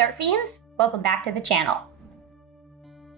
Hey Art Fiends! Welcome back to the channel.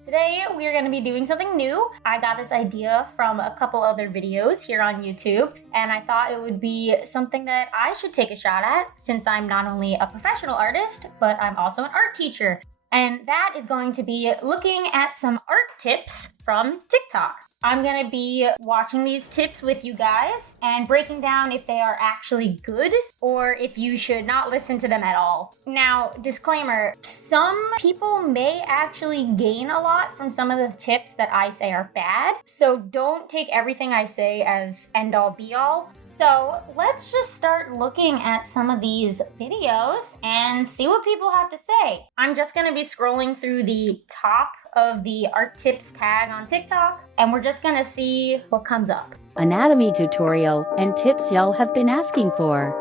Today we are going to be doing something new. I got this idea from a couple other videos here on YouTube, and I thought it would be something that I should take a shot at since I'm not only a professional artist, but I'm also an art teacher. And that is going to be looking at some art tips from TikTok. I'm going to be watching these tips with you guys and breaking down if they are actually good or if you should not listen to them at all. Now, disclaimer, some people may actually gain a lot from some of the tips that I say are bad, so don't take everything I say as end-all be-all. So let's just start looking at some of these videos and see what people have to say. I'm just going to be scrolling through the top of the art tips tag on TikTok, and we're just gonna see what comes up. Anatomy tutorial and tips y'all have been asking for.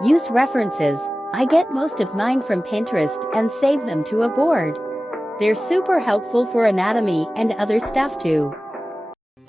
Use references. I get most of mine from Pinterest and save them to a board. They're super helpful for anatomy and other stuff too.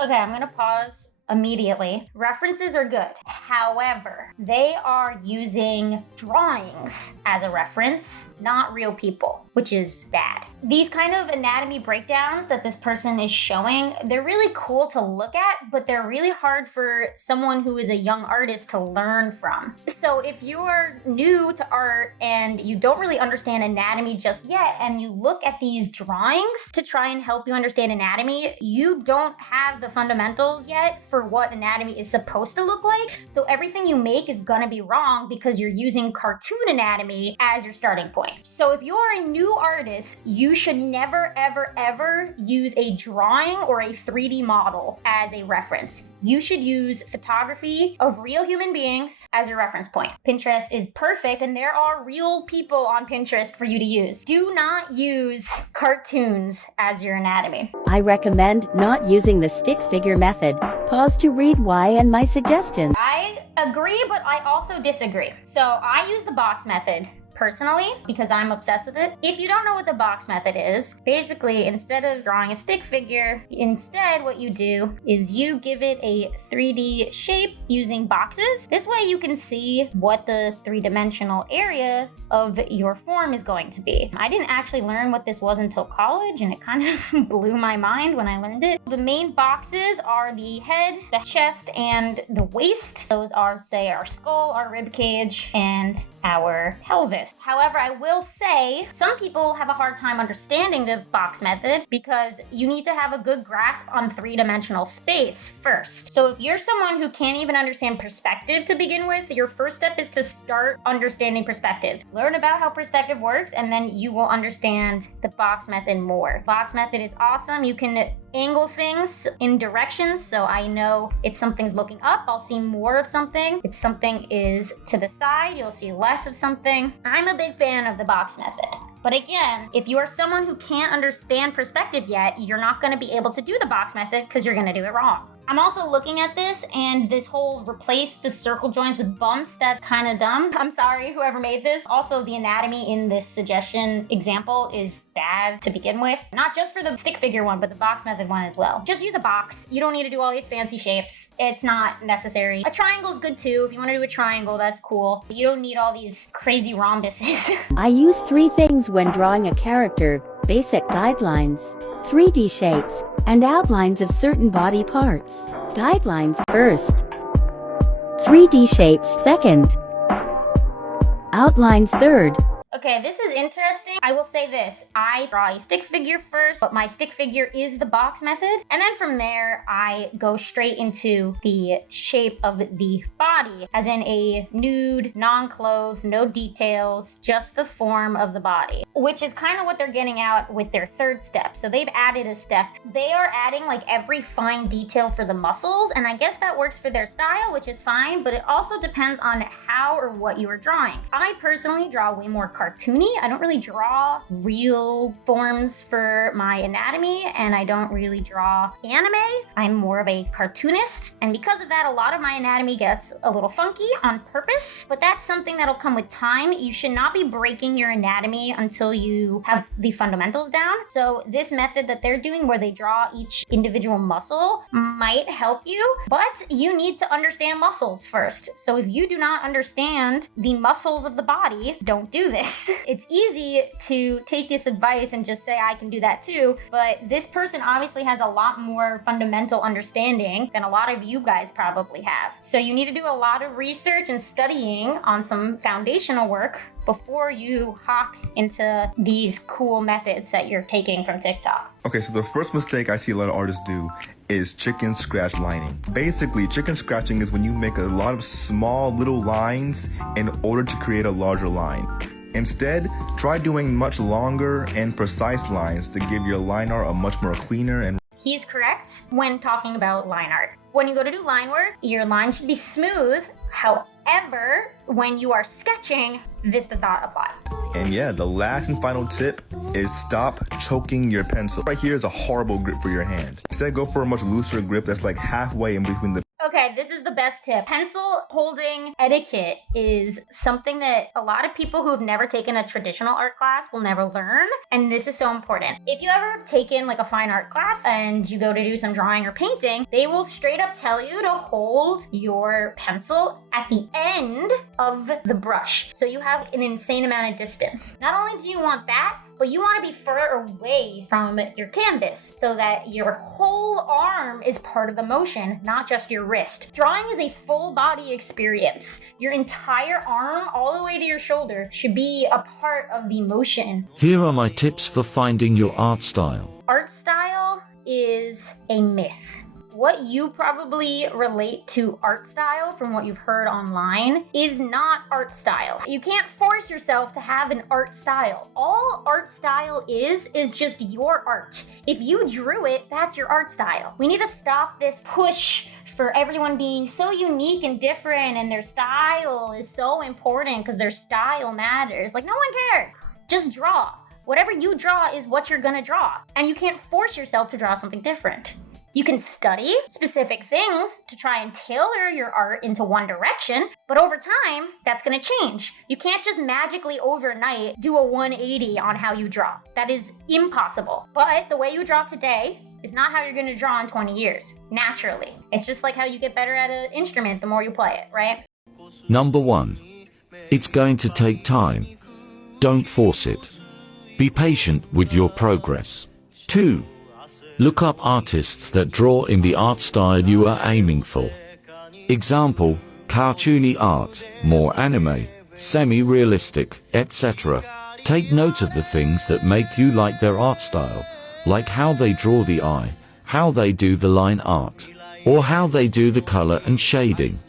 Okay, I'm gonna pause immediately. References are good. However, they are using drawings as a reference, not real people, which is bad. These kind of anatomy breakdowns that this person is showing, they're really cool to look at, but they're really hard for someone who is a young artist to learn from. So if you're new to art and you don't really understand anatomy just yet, and you look at these drawings to try and help you understand anatomy, you don't have the fundamentals yet for what anatomy is supposed to look like. So everything you make is gonna be wrong because you're using cartoon anatomy as your starting point. So if you're a new artist, you should never, ever, ever use a drawing or a 3D model as a reference. You should use photography of real human beings as your reference point. Pinterest is perfect, and there are real people on Pinterest for you to use. Do not use cartoons as your anatomy. I recommend not using the stick figure method. Pause to read why and my suggestions. I agree, but I also disagree. So I use the box method personally because I'm obsessed with it. If you don't know what the box method is, basically instead of drawing a stick figure, instead what you do is you give it a 3D shape using boxes. This way you can see what the three-dimensional area of your form is going to be. I didn't actually learn what this was until college, and it kind of blew my mind when I learned it. The main boxes are the head, the chest, and the waist. Those are, say, our skull, our rib cage, and our pelvis. However, I will say some people have a hard time understanding the box method because you need to have a good grasp on three-dimensional space first. So if you're someone who can't even understand perspective to begin with, your first step is to start understanding perspective. Learn about how perspective works, and then you will understand the box method more. Box method is awesome. You can angle things in directions, so I know if something's looking up, I'll see more of something. If something is to the side, you'll see less of something. I'm a big fan of the box method. But again, if you are someone who can't understand perspective yet, you're not going to be able to do the box method because you're going to do it wrong. I'm also looking at this, and this whole replace the circle joints with bumps, that's kind of dumb. I'm sorry, whoever made this. Also, the anatomy in this suggestion example is bad to begin with. Not just for the stick figure one, but the box method one as well. Just use a box. You don't need to do all these fancy shapes. It's not necessary. A triangle is good too. If you want to do a triangle, that's cool. But you don't need all these crazy rhombuses. I use 3 things when drawing a character: basic guidelines, 3D shapes, and outlines of certain body parts. Guidelines first, 3D shapes second, outlines third. Okay, this is interesting. I will say this. I draw a stick figure first, but my stick figure is the box method. And then from there, I go straight into the shape of the body, as in a nude, non-clothed, no details, just the form of the body, which is kind of what they're getting out with their third step. So they've added a step. They are adding like every fine detail for the muscles, and I guess that works for their style, which is fine, but it also depends on how or what you are drawing. I personally draw way more cartoony. I don't really draw real forms for my anatomy, and I don't really draw anime. I'm more of a cartoonist, and because of that, a lot of my anatomy gets a little funky on purpose, but that's something that'll come with time. You should not be breaking your anatomy until you have the fundamentals down. So this method that they're doing, where they draw each individual muscle, might help you, but you need to understand muscles first. So if you do not understand the muscles of the body, don't do this. works. It's easy to take this advice and just say, I can do that too, but this person obviously has a lot more fundamental understanding than a lot of you guys probably have. So you need to do a lot of research and studying on some foundational work before you hop into these cool methods that you're taking from TikTok. Okay, so the first mistake I see a lot of artists do is chicken scratch lining. Basically, chicken scratching is when you make a lot of small little lines in order to create a larger line. Instead, try doing much longer and precise lines to give your line art a much more cleaner and... He's correct when talking about line art. When you go to do line work, your line should be smooth. However, when you are sketching, this does not apply. And yeah, the last and final tip is stop choking your pencil. Right here is a horrible grip for your hand. Instead, go for a much looser grip that's like halfway in between the... Okay, this is the best tip. Pencil holding etiquette is something that a lot of people who've never taken a traditional art class will never learn, and this is so important. If you ever taken like a fine art class and you go to do some drawing or painting, they will straight up tell you to hold your pencil at the end of the brush, so you have an insane amount of distance. Not only do you want that, but you want to be further away from your canvas so that your whole arm is part of the motion, not just your wrist. Drawing is a full body experience. Your entire arm, all the way to your shoulder, should be a part of the motion. Here are my tips for finding your art style. Art style is a myth. What you probably relate to art style from what you've heard online is not art style. You can't force yourself to have an art style. All art style is just your art. If you drew it, that's your art style. We need to stop this push for everyone being so unique and different, and their style is so important because their style matters. Like, no one cares. Just draw. Whatever you draw is what you're gonna draw. And you can't force yourself to draw something different. You can study specific things to try and tailor your art into one direction, but over time, that's gonna change. You can't just magically overnight do a 180 on how you draw. That is impossible. But the way you draw today is not how you're gonna draw in 20 years, naturally. It's just like how you get better at an instrument the more you play it, right? Number 1. It's going to take time. Don't force it. Be patient with your progress. 2. Look up artists that draw in the art style you are aiming for. Example, cartoony art, more anime, semi-realistic, etc. Take note of the things that make you like their art style, like how they draw the eye, how they do the line art, or how they do the color and shading.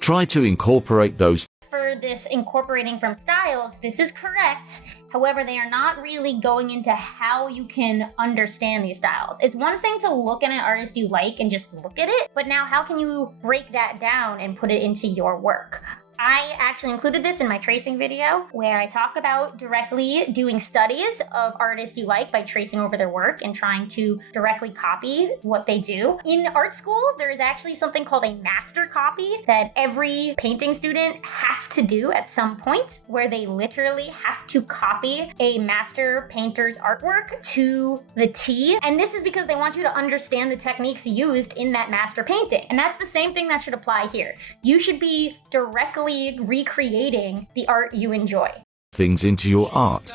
Try to incorporate those. For this incorporating from styles, this is correct. However, they are not really going into how you can understand these styles. It's one thing to look at an artist you like and just look at it, but now how can you break that down and put it into your work? I actually included this in my tracing video where I talk about directly doing studies of artists you like by tracing over their work and trying to directly copy what they do. In art school, there is actually something called a master copy that every painting student has to do at some point, where they literally have to copy a master painter's artwork to the T. And this is because they want you to understand the techniques used in that master painting. And that's the same thing that should apply here. You should be directly recreating the art you enjoy. Things into your art.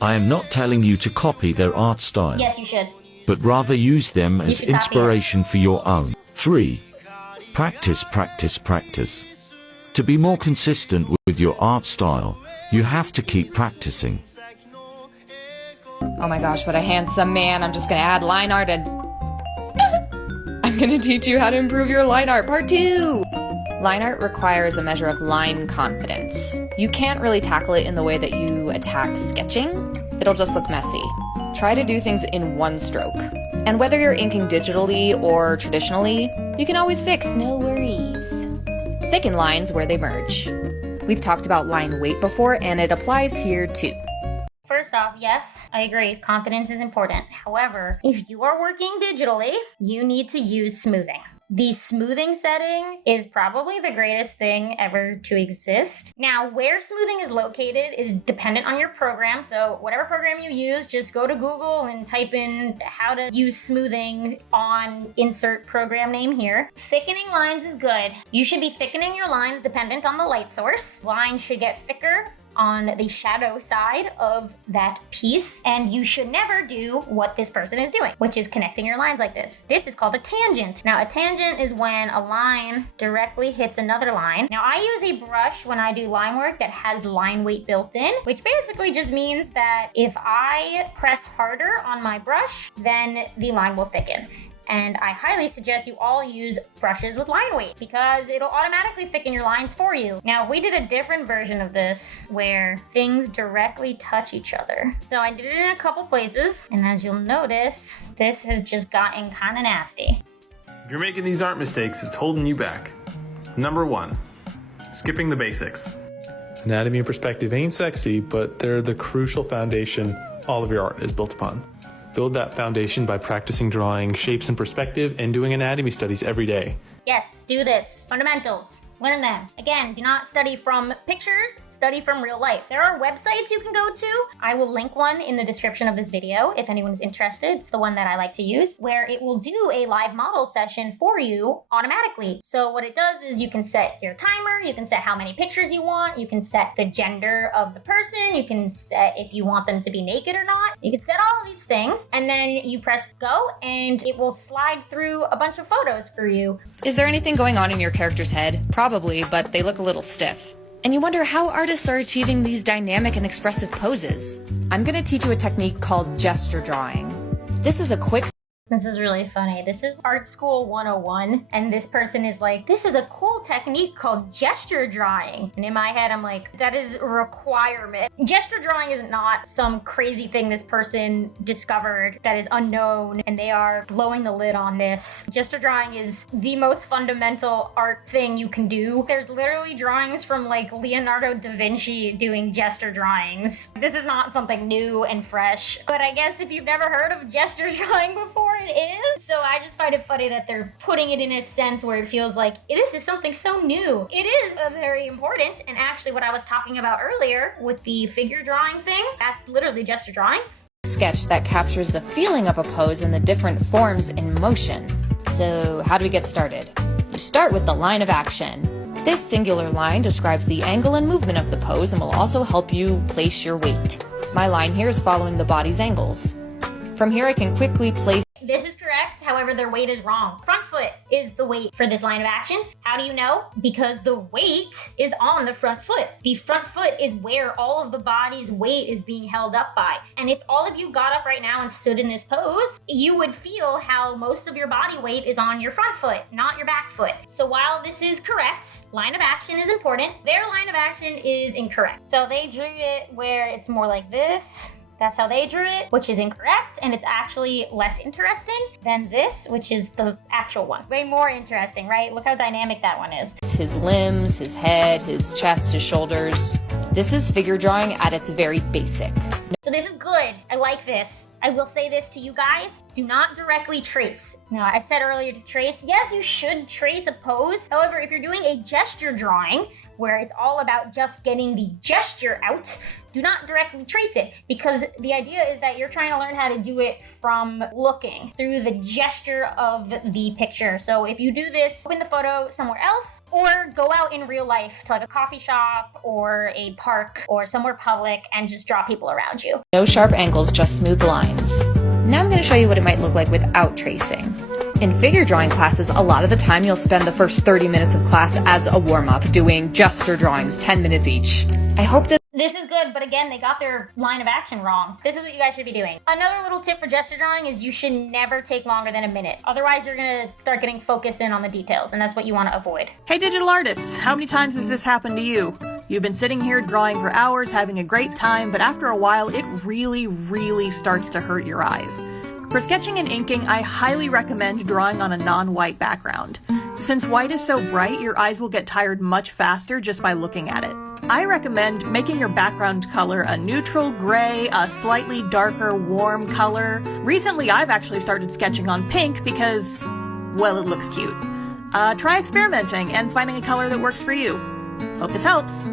I am not telling you to copy their art style. Yes, you should. But rather use them as should copy inspiration for your own. 3. Practice, practice, practice. To be more consistent with your art style, you have to keep practicing. Oh my gosh, what a handsome man. I'm just gonna add line art and... I'm gonna teach you how to improve your line art, part 2! Line art requires a measure of line confidence. You can't really tackle it in the way that you attack sketching. It'll just look messy. Try to do things in one stroke. And whether you're inking digitally or traditionally, you can always fix, no worries. Thicken lines where they merge. We've talked about line weight before, and it applies here too. First off, yes, I agree, confidence is important. However, if you are working digitally, you need to use smoothing. The smoothing setting is probably the greatest thing ever to exist. Now, where smoothing is located is dependent on your program. So whatever program you use, just go to Google and type in how to use smoothing on insert program name here. Thickening lines is good. You should be thickening your lines dependent on the light source. Lines should get thicker on the shadow side of that piece, and you should never do what this person is doing, which is connecting your lines like this. This is called a tangent. Now, a tangent is when a line directly hits another line. Now, I use a brush when I do line work that has line weight built in, which basically just means that if I press harder on my brush, then the line will thicken. And I highly suggest you all use brushes with line weight because it'll automatically thicken your lines for you. Now, we did a different version of this where things directly touch each other. So I did it in a couple places, and as you'll notice, this has just gotten kind of nasty. If you're making these art mistakes, it's holding you back. Number 1, skipping the basics. Anatomy and perspective ain't sexy, but they're the crucial foundation all of your art is built upon. Build that foundation by practicing drawing shapes and perspective and doing anatomy studies every day. Yes, do this. Fundamentals. Learn them. Again, do not study from pictures, study from real life. There are websites you can go to. I will link one in the description of this video if anyone's interested. It's the one that I like to use, where it will do a live model session for you automatically. So what it does is you can set your timer, you can set how many pictures you want, you can set the gender of the person, you can set if you want them to be naked or not. You can set all of these things, and then you press go, and it will slide through a bunch of photos for you. Is there anything going on in your character's head? Probably, but they look a little stiff. And you wonder how artists are achieving these dynamic and expressive poses. I'm gonna teach you a technique called gesture drawing. This is a quick... This is really funny. This is Art School 101, and this person is like, this is a cool technique called gesture drawing. And in my head, I'm like, that is a requirement. Gesture drawing is not some crazy thing this person discovered that is unknown, and they are blowing the lid on this. Gesture drawing is the most fundamental art thing you can do. There's literally drawings from like Leonardo da Vinci doing gesture drawings. This is not something new and fresh, but I guess if you've never heard of gesture drawing before, it is. So I just find it funny that they're putting it in a sense where it feels like this is something so new. It is very important, and actually what I was talking about earlier with the figure drawing thing, that's literally gesture drawing. Sketch that captures the feeling of a pose and the different forms in motion. So how do we get started? You start with the line of action. This singular line describes the angle and movement of the pose and will also help you place your weight. My line here is following the body's angles. From here I can quickly place... This is correct, however, their weight is wrong. Front foot is the weight for this line of action. How do you know? Because the weight is on the front foot. The front foot is where all of the body's weight is being held up by. And if all of you got up right now and stood in this pose, you would feel how most of your body weight is on your front foot, not your back foot. So while this is correct, line of action is important, their line of action is incorrect. So they drew it where it's more like this. That's how they drew it, which is incorrect, and it's actually less interesting than this, which is the actual one. Way more interesting, right? Look how dynamic that one is. His limbs, his head, his chest, his shoulders. This is figure drawing at its very basic. So this is good. I like this. I will say this to you guys. Do not directly trace. Now, I said earlier to trace. Yes, you should trace a pose. However, if you're doing a gesture drawing, where it's all about just getting the gesture out, do not directly trace it, because the idea is that you're trying to learn how to do it from looking through the gesture of the picture. So if you do this in the photo somewhere else, or go out in real life to like a coffee shop or a park or somewhere public and just draw people around you. No sharp angles, just smooth lines. Now I'm going to show you what it might look like without tracing. In figure drawing classes, a lot of the time you'll spend the first 30 minutes of class as a warm-up doing gesture drawings, 10 minutes each. I hope that this is good, but again, they got their line of action wrong. This is what you guys should be doing. Another little tip for gesture drawing is you should never take longer than a minute. Otherwise, you're gonna start getting focused in on the details, and that's what you want to avoid. Hey digital artists, how many times has this happened to you? You've been sitting here drawing for hours, having a great time, but after a while, it really starts to hurt your eyes. For sketching and inking, I highly recommend drawing on a non-white background. Since white is so bright, your eyes will get tired much faster just by looking at it. I recommend making your background color a neutral gray, a slightly darker, warm color. Recently, I've actually started sketching on pink because, well, it looks cute. try experimenting and finding a color that works for you. Hope this helps.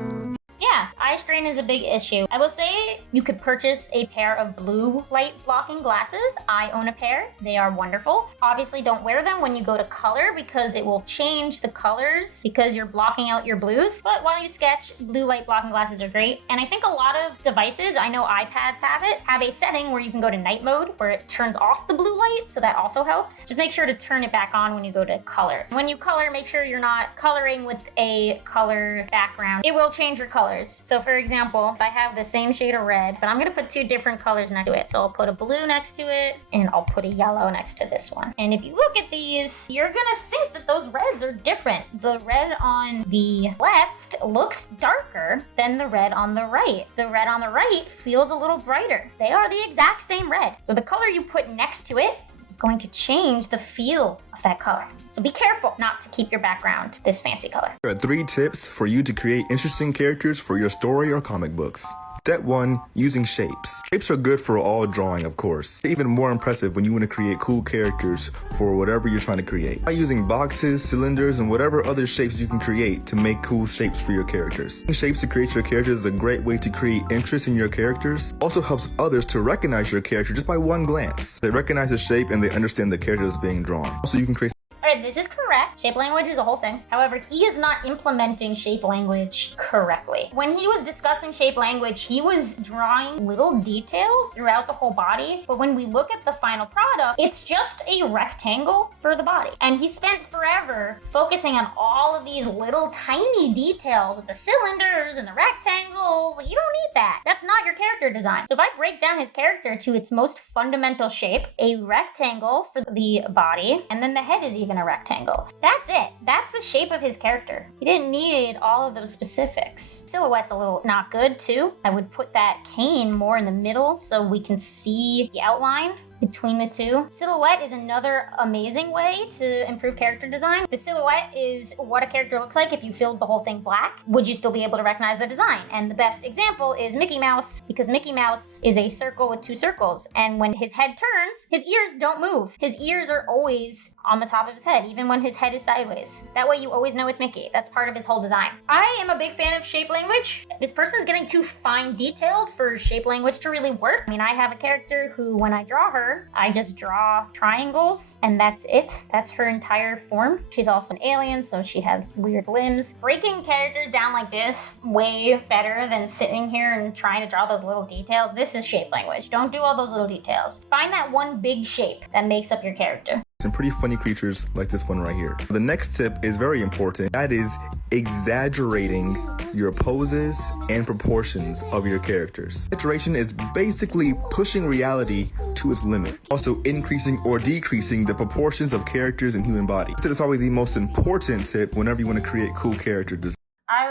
Yeah, eye strain is a big issue. I will say you could purchase a pair of blue light blocking glasses. I own a pair. They are wonderful. Obviously, don't wear them when you go to color because it will change the colors because you're blocking out your blues. But while you sketch, blue light blocking glasses are great. And I think a lot of devices, I know iPads have a setting where you can go to night mode where it turns off the blue light, so that also helps. Just make sure to turn it back on when you go to color. When you color, make sure you're not coloring with a color background. It will change your colors. So for example, if I have the same shade of red, but I'm gonna put two different colors next to it. So I'll put a blue next to it and I'll put a yellow next to this one. And if you look at these, you're gonna think that those reds are different. The red on the left looks darker than the red on the right. The red on the right feels a little brighter. They are the exact same red. So the color you put next to it is going to change the feel of that color. So be careful not to keep your background this fancy color. There are 3 tips for you to create interesting characters for your story or comic books. Step 1, using shapes. Shapes are good for all drawing, of course. They're even more impressive when you want to create cool characters for whatever you're trying to create. By using boxes, cylinders, and whatever other shapes you can create to make cool shapes for your characters. Using shapes to create your characters is a great way to create interest in your characters. Also helps others to recognize your character just by one glance. They recognize the shape and they understand the character that's being drawn. Also, you can create Alright, this is correct. Shape language is a whole thing. However, he is not implementing shape language correctly. When he was discussing shape language, he was drawing little details throughout the whole body. But when we look at the final product, it's just a rectangle for the body. And he spent forever focusing on all of these little tiny details with the cylinders and the rectangles. You don't need that. That's not your character design. So if I break down his character to its most fundamental shape, a rectangle for the body, and then the head is even a rectangle. That's it. That's the shape of his character. He didn't need all of those specifics. Silhouette's a little not good too. I would put that cane more in the middle so we can see the outline between the two. Silhouette is another amazing way to improve character design. The silhouette is what a character looks like if you filled the whole thing black. Would you still be able to recognize the design? And the best example is Mickey Mouse, because Mickey Mouse is a circle with 2 circles. And when his head turns, his ears don't move. His ears are always on the top of his head, even when his head is sideways. That way you always know it's Mickey. That's part of his whole design. I am a big fan of shape language. This person is getting too fine detailed for shape language to really work. I mean, I have a character who, when I draw her, I just draw triangles and that's it. That's her entire form. She's also an alien, so she has weird limbs. Breaking characters down like this, way better than sitting here and trying to draw those little details. This is shape language. Don't do all those little details. Find that one big shape that makes up your character. some pretty funny creatures like this one right here. The next tip is very important. That is exaggerating your poses and proportions of your characters. Exaggeration is basically pushing reality to its limit. Also increasing or decreasing the proportions of characters in human body. This is probably the most important tip whenever you want to create cool character design.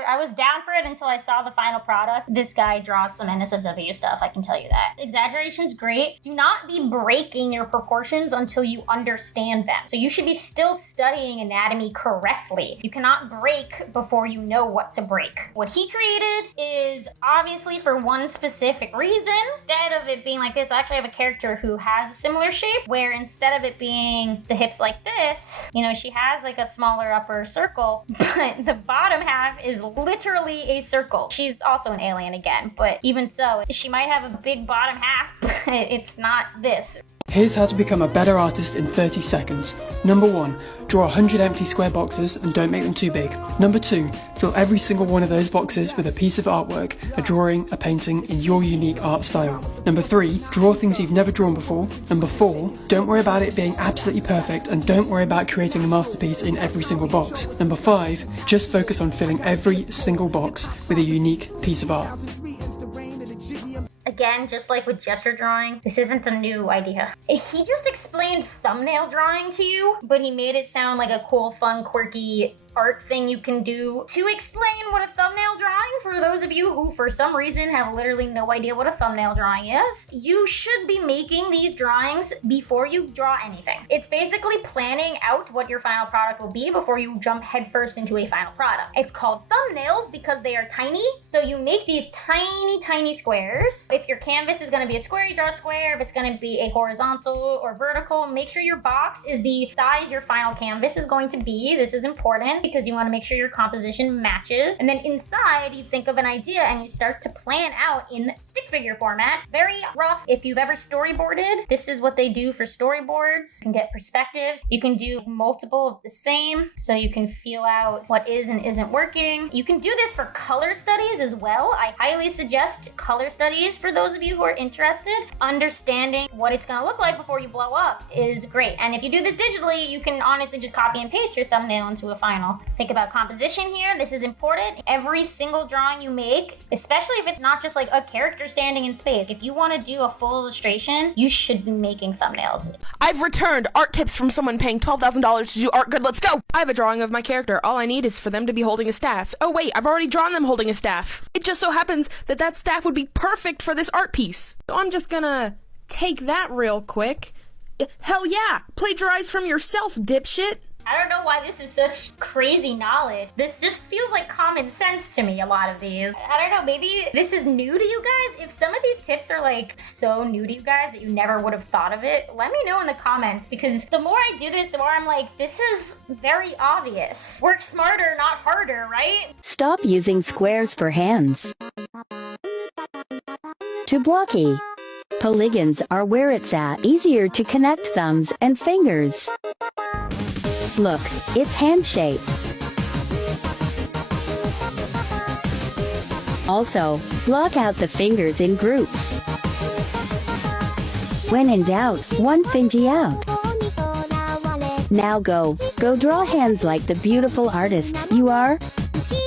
I was down for it until I saw the final product. This guy draws some NSFW stuff, I can tell you that. Exaggeration's great. Do not be breaking your proportions until you understand them. So you should be still studying anatomy correctly. You cannot break before you know what to break. What he created is obviously for one specific reason. Instead of it being like this, I actually have a character who has a similar shape, where instead of it being the hips like this, you know, she has like a smaller upper circle, but the bottom half is literally a circle. She's also an alien again, but even so, she might have a big bottom half, but it's not this. Here's how to become a better artist in 30 seconds. Number 1, draw 100 empty square boxes and don't make them too big. Number 2, fill every single one of those boxes with a piece of artwork, a drawing, a painting in your unique art style. Number 3, draw things you've never drawn before. Number 4, don't worry about it being absolutely perfect and don't worry about creating a masterpiece in every single box. Number 5, just focus on filling every single box with a unique piece of art. Again, just like with gesture drawing, this isn't a new idea. He just explained thumbnail drawing to you, but he made it sound like a cool, fun, quirky art thing you can do to explain what a thumbnail drawing, for those of you who for some reason have literally no idea what a thumbnail drawing is, you should be making these drawings before you draw anything. It's basically planning out what your final product will be before you jump headfirst into a final product. It's called thumbnails because they are tiny, so you make these tiny squares. If your canvas is going to be a square, you draw a square. If it's going to be a horizontal or vertical, make sure your box is the size your final canvas is going to be. This is important because you want to make sure your composition matches. And then inside, you think of an idea and you start to plan out in stick figure format. Very rough. If you've ever storyboarded, this is what they do for storyboards. You can get perspective. You can do multiple of the same so you can feel out what is and isn't working. You can do this for color studies as well. I highly suggest color studies for those of you who are interested. Understanding what it's going to look like before you blow up is great. And if you do this digitally, you can honestly just copy and paste your thumbnail into a final. Think about composition here. This is important. Every single drawing you make, especially if it's not just like a character standing in space, if you want to do a full illustration, you should be making thumbnails. I've returned art tips from someone paying $12,000 to do art good. Let's go! I have a drawing of my character. All I need is for them to be holding a staff. Oh wait, I've already drawn them holding a staff. It just so happens that that staff would be perfect for this art piece. So I'm just gonna take that real quick. Hell yeah! Plagiarize from yourself, dipshit! I don't know why this is such crazy knowledge. This just feels like common sense to me, a lot of these. I don't know, maybe this is new to you guys? If some of these tips are like so new to you guys that you never would have thought of it, let me know in the comments, because the more I do this, the more I'm like, this is very obvious. Work smarter, not harder, right? Stop using squares for hands. Too blocky. Polygons are where it's at. Easier to connect thumbs and fingers. Look, it's hand-shaped. Also, block out the fingers in groups. When in doubt, one fingy out. Now go draw hands like the beautiful artists you are.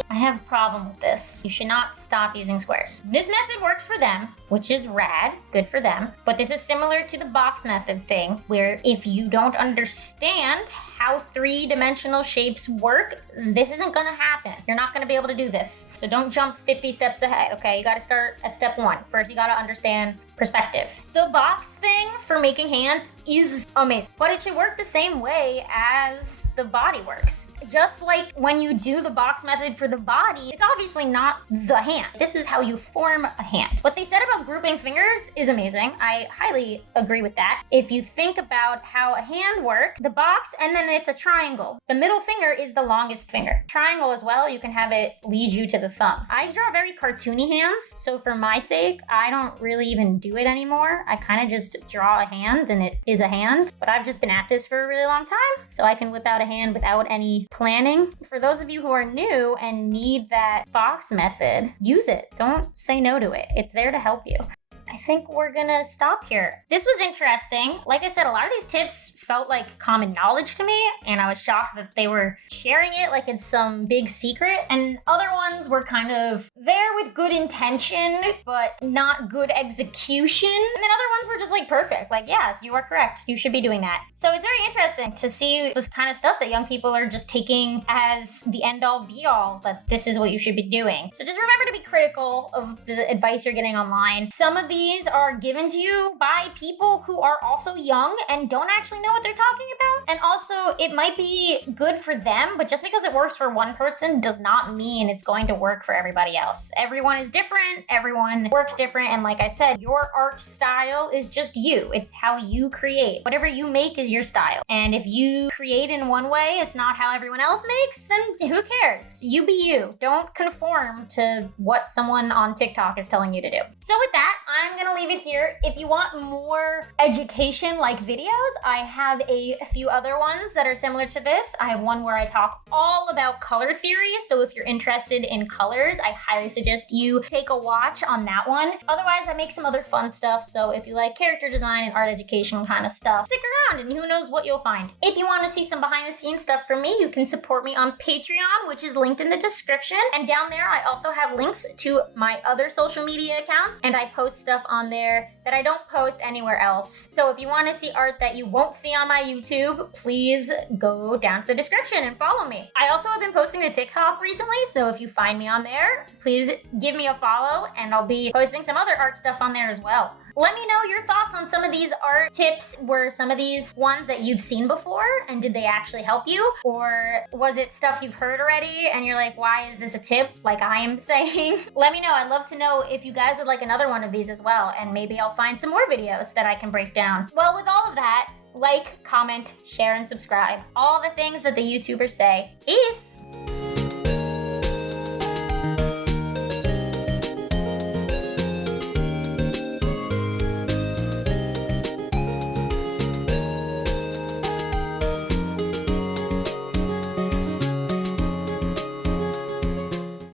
I have a problem with this. You should not stop using squares. This method works for them, which is rad, good for them. But this is similar to the box method thing, where if you don't understand how three-dimensional shapes work, this isn't gonna happen. You're not gonna be able to do this. So don't jump 50 steps ahead, okay? You gotta start at step one. First, you gotta understand perspective. The box thing for making hands is amazing, but it should work the same way as the body works. Just like when you do the box method for the body, it's obviously not the hand. This is how you form a hand. What they said about grouping fingers is amazing. I highly agree with that. If you think about how a hand works, the box, and then it's a triangle. The middle finger is the longest finger. Triangle as well, you can have it lead you to the thumb. I draw very cartoony hands, so for my sake, I don't really even do it anymore. I kind of just draw a hand and it is a hand, but I've just been at this for a really long time, so I can whip out a hand without any planning. For those of you who are new and need that box method, use it. Don't say no to it. It's there to help you. I think we're gonna stop here. This was interesting. Like I said, a lot of these tips felt like common knowledge to me, and I was shocked that they were sharing it like it's some big secret. And other ones were kind of there with good intention, but not good execution. And then other ones were just like perfect. Like, yeah, you are correct. You should be doing that. So it's very interesting to see this kind of stuff that young people are just taking as the end-all be-all, that this is what you should be doing. So just remember to be critical of the advice you're getting online. Some of these are given to you by people who are also young and don't actually know what they're talking about. And also, it might be good for them, but just because it works for one person does not mean it's going to work for everybody else. Everyone is different, everyone works different, and like I said, your art style is just you. It's how you create. Whatever you make is your style. And if you create in one way, it's not how everyone else makes, then who cares? You be you. Don't conform to what someone on TikTok is telling you to do. So with that, I'm gonna leave it here. If you want more education-like videos, I have a few other ones that are similar to this. I have one where I talk all about color theory, so if you're interested in colors, I highly suggest you take a watch on that one. Otherwise, I make some other fun stuff, so if you like character design and art education kind of stuff, stick around and who knows what you'll find. If you want to see some behind-the-scenes stuff from me, you can support me on Patreon, which is linked in the description, and down there I also have links to my other social media accounts, and I post stuff on there that I don't post anywhere else. So if you want to see art that you won't see on my YouTube, please go down to the description and follow me. I also have been posting to TikTok recently, so if you find me on there, please give me a follow, and I'll be posting some other art stuff on there as well. Let me know your thoughts on some of these art tips. Were some of these ones that you've seen before, and did they actually help you? Or was it stuff you've heard already and you're like, why is this a tip, like I am saying? Let me know. I'd love to know if you guys would like another one of these as well, and maybe I'll find some more videos that I can break down. Well, with all of that, like, comment, share, and subscribe. All the things that the YouTubers say. Peace!